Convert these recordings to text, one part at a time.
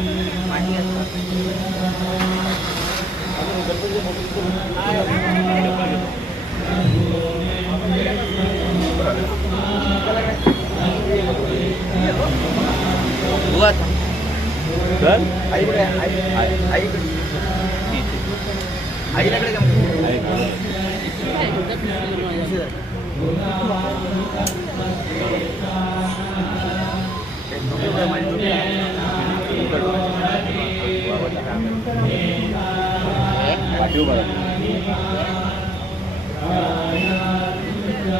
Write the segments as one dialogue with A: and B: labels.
A: Mm
B: -hmm. Mm. Quả chưa vào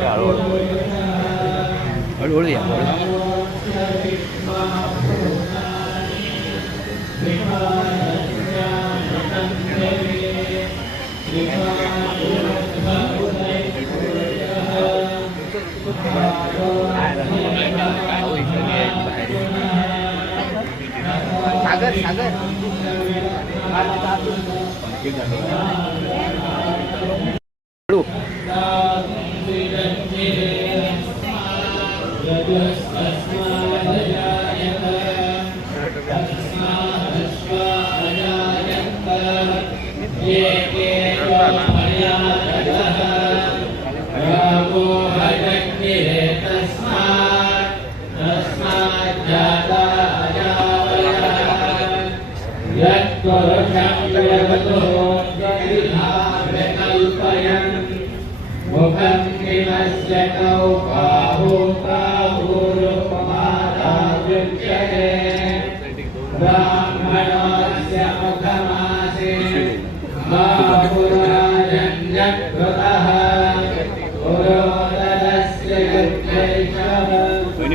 B: Cả
C: rồi Ở đuổi đi à? Ở đuổi Sagar, Sagar. Thank
A: you.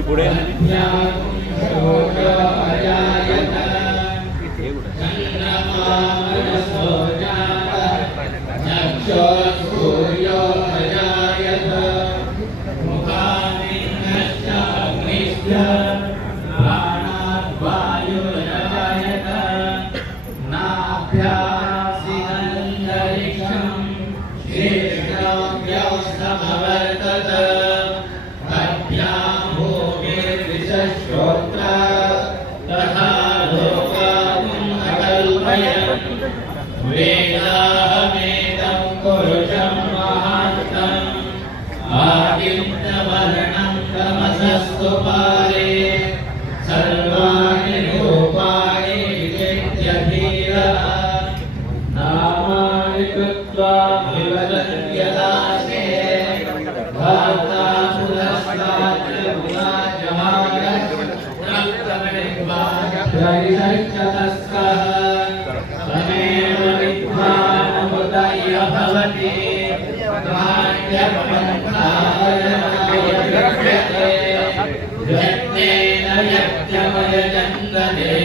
A: पुढे.
C: Veda the name.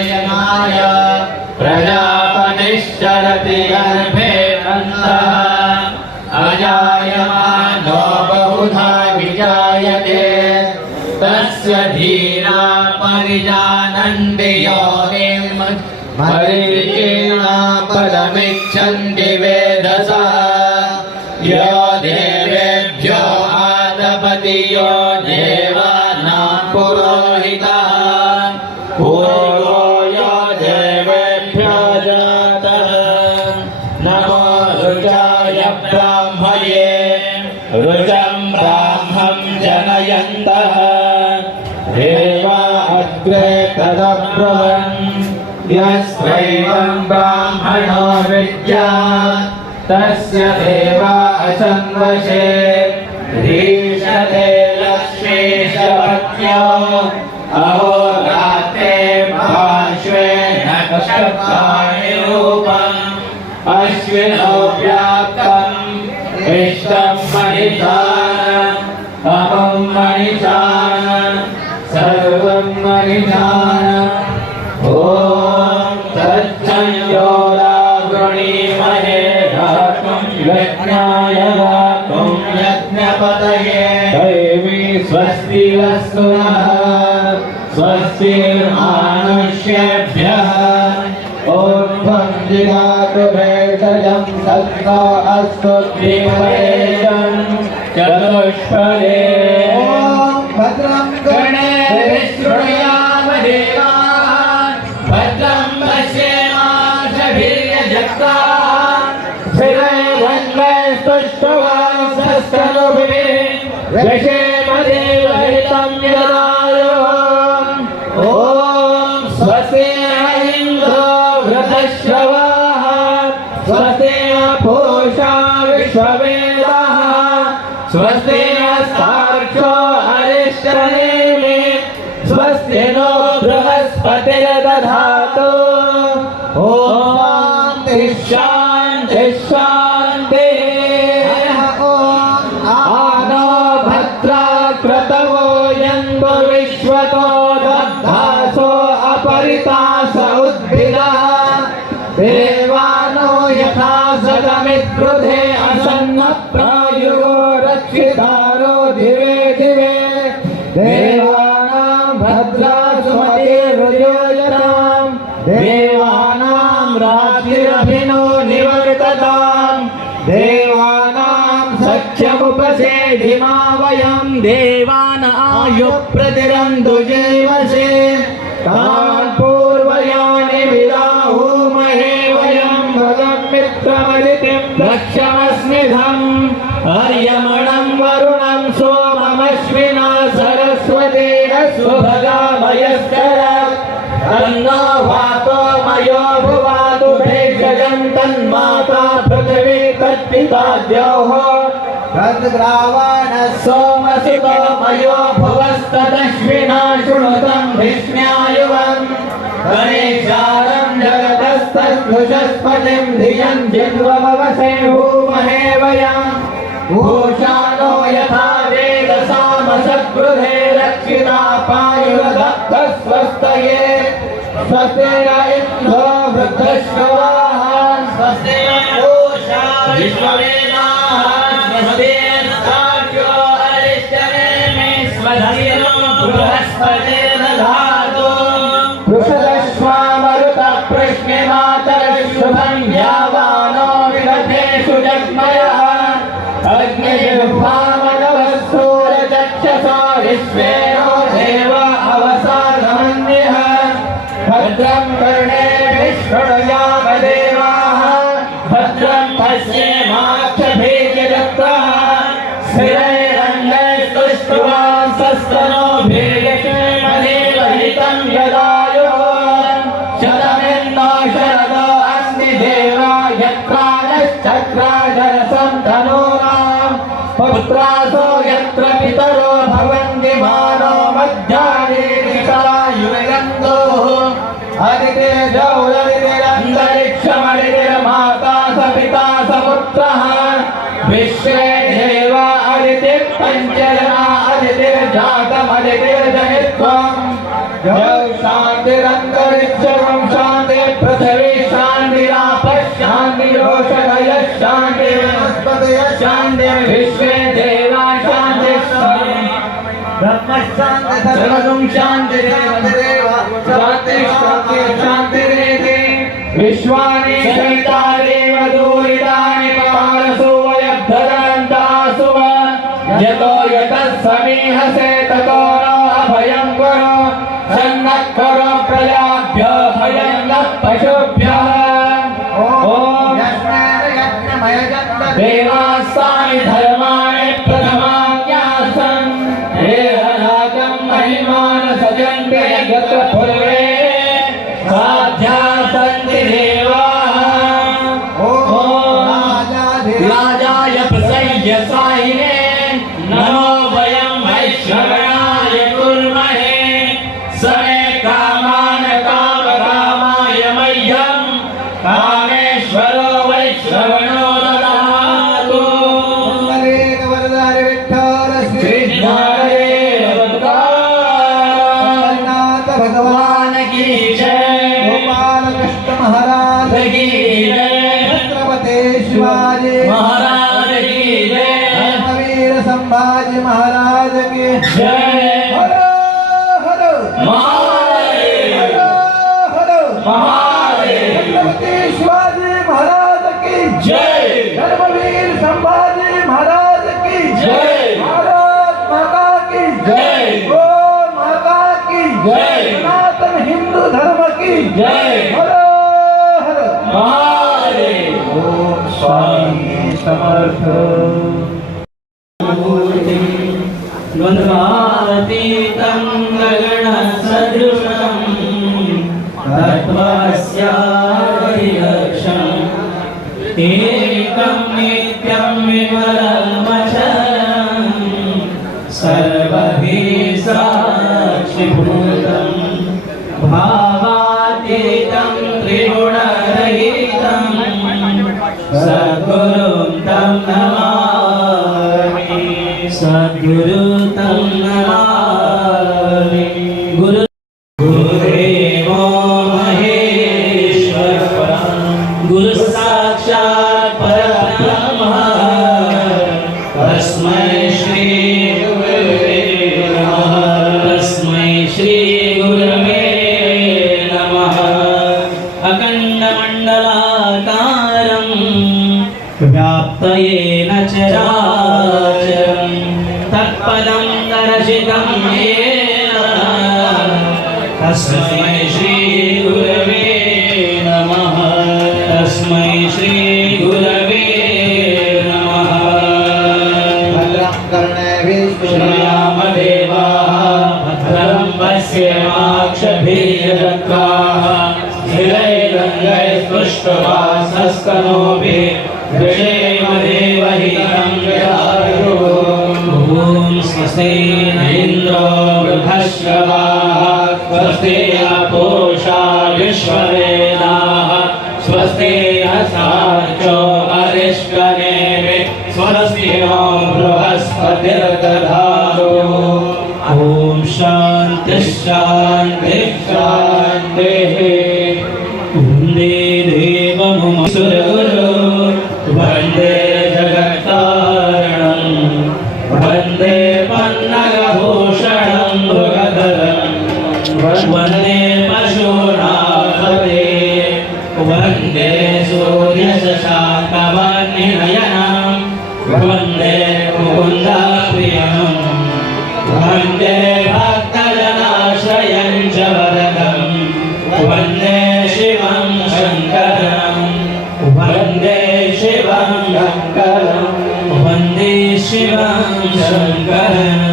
C: धीरा परिजानन्ति योगे मरीचीणा पदमिच्छन्ति वेदसः यो देवेभ्यो आदपति यो देवानां पुरोहितः विद्या
A: तस्य देवा असन्वशे पश्येमाशभिर्यजत्रान् स्थिरैर्वन्मयस्तुष्टवांसस्तनुभिः व्यशेमदेवहितं अपरितास उद्भिदः देवानो यथा सदमित्रुधे असन्न प्रायुगो सुभगामयस्कर तन्नो वातो मयो भुवस्तदश्विना शृणुतं भीष्म्यायुवम् गणेशारं जगतस्तद्भुषस्पतिं धियं जिन्वमवसे भूमहे वयम्, भूषाणो यथा वेदसामसद्गृहे रक्षिता पायुरदत्तस्वस्तये स्वस्ति न इन्द्रो वृद्धश्रवाः स्वस्ति न पूषा विश्ववेदाः स्वस्तिनो पृषदश्वामरुतः प्रश्निमातरशुभं यावानो विदधेषु जग्मयः। अग्निर्भामनवस्तूरचक्षसा विश्वेनो भद्रं कर्णेभिः शृणुयामदेवाः भद्रं पश्येमाक्षभिर्यजत्राः स्थिरैरङ्गैस्तुष्टुवांसस्तनोभिर्यशेमदेवहितं यदायुः शतमिन्दो शरदो देवा यत्रानश्चक्राधरसं धनूनाम् पुत्रासो यत्र पितरो मानो मध्यानि निशायुर्गन्धोः अदितिर्जौरदितिरन्तरिक्षमदितिर्माता स पिता स पुत्रः विश्वे देवा अदितिः पञ्चजना अदितिर्जातमदितिर्जनित्वम् जौ सर्वं शान्तिरेव शान्ति शान्ति शान्तिरेति विश्वानि सहितादेव दूरितानि जय। गो माता की।
C: जय।
A: सनातन हिंदू धर्म की।
C: जय।
A: हर हर।
C: महादेव।
A: ओम स्वामी समर्थ।
C: द्वन्द्वातीतं गगनसदृशं। तत्त्वस्य That's the way स्वस्तिनो बृहस्पतिर्दधारो ॐ शान्तिः शान्तिः शान्तिः। İran çölber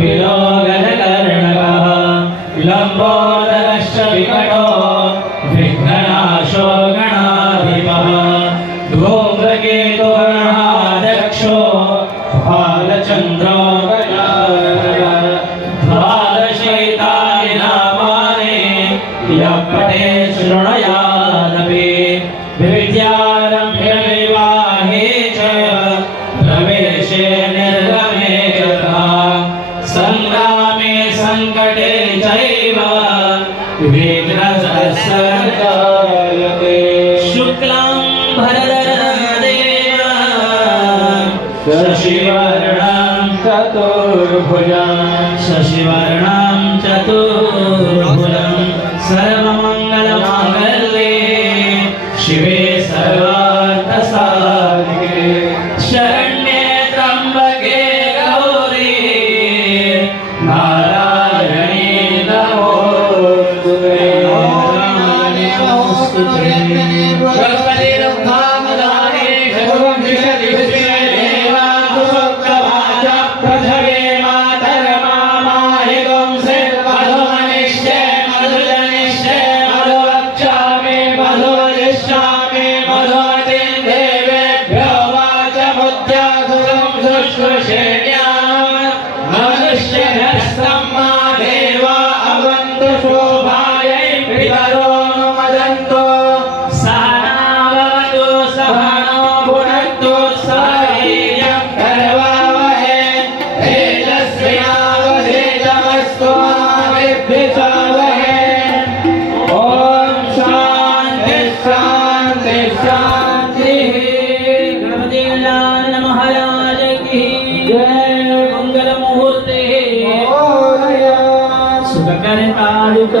C: विलोगनकर्णकः लम्बोदरश्च विकट शशिवर्णां चतुर्भुजं शशिवर्णां चतुर्भुजं सर्वं Magkarita ka.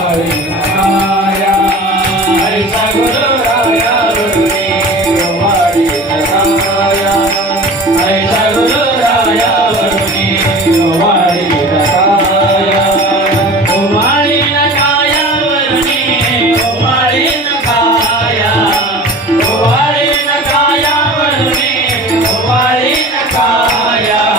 C: Shivaya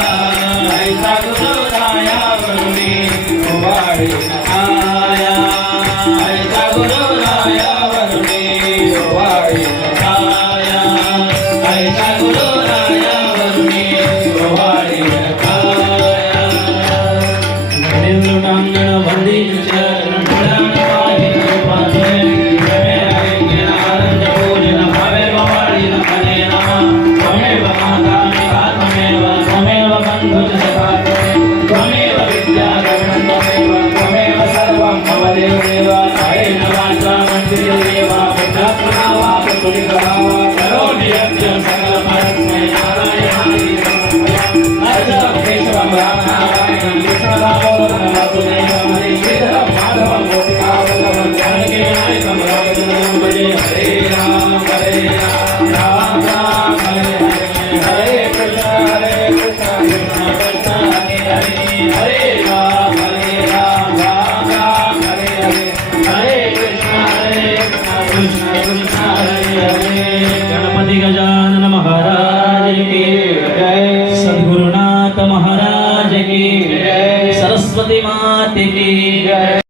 C: సరోజి అత్యం సరళ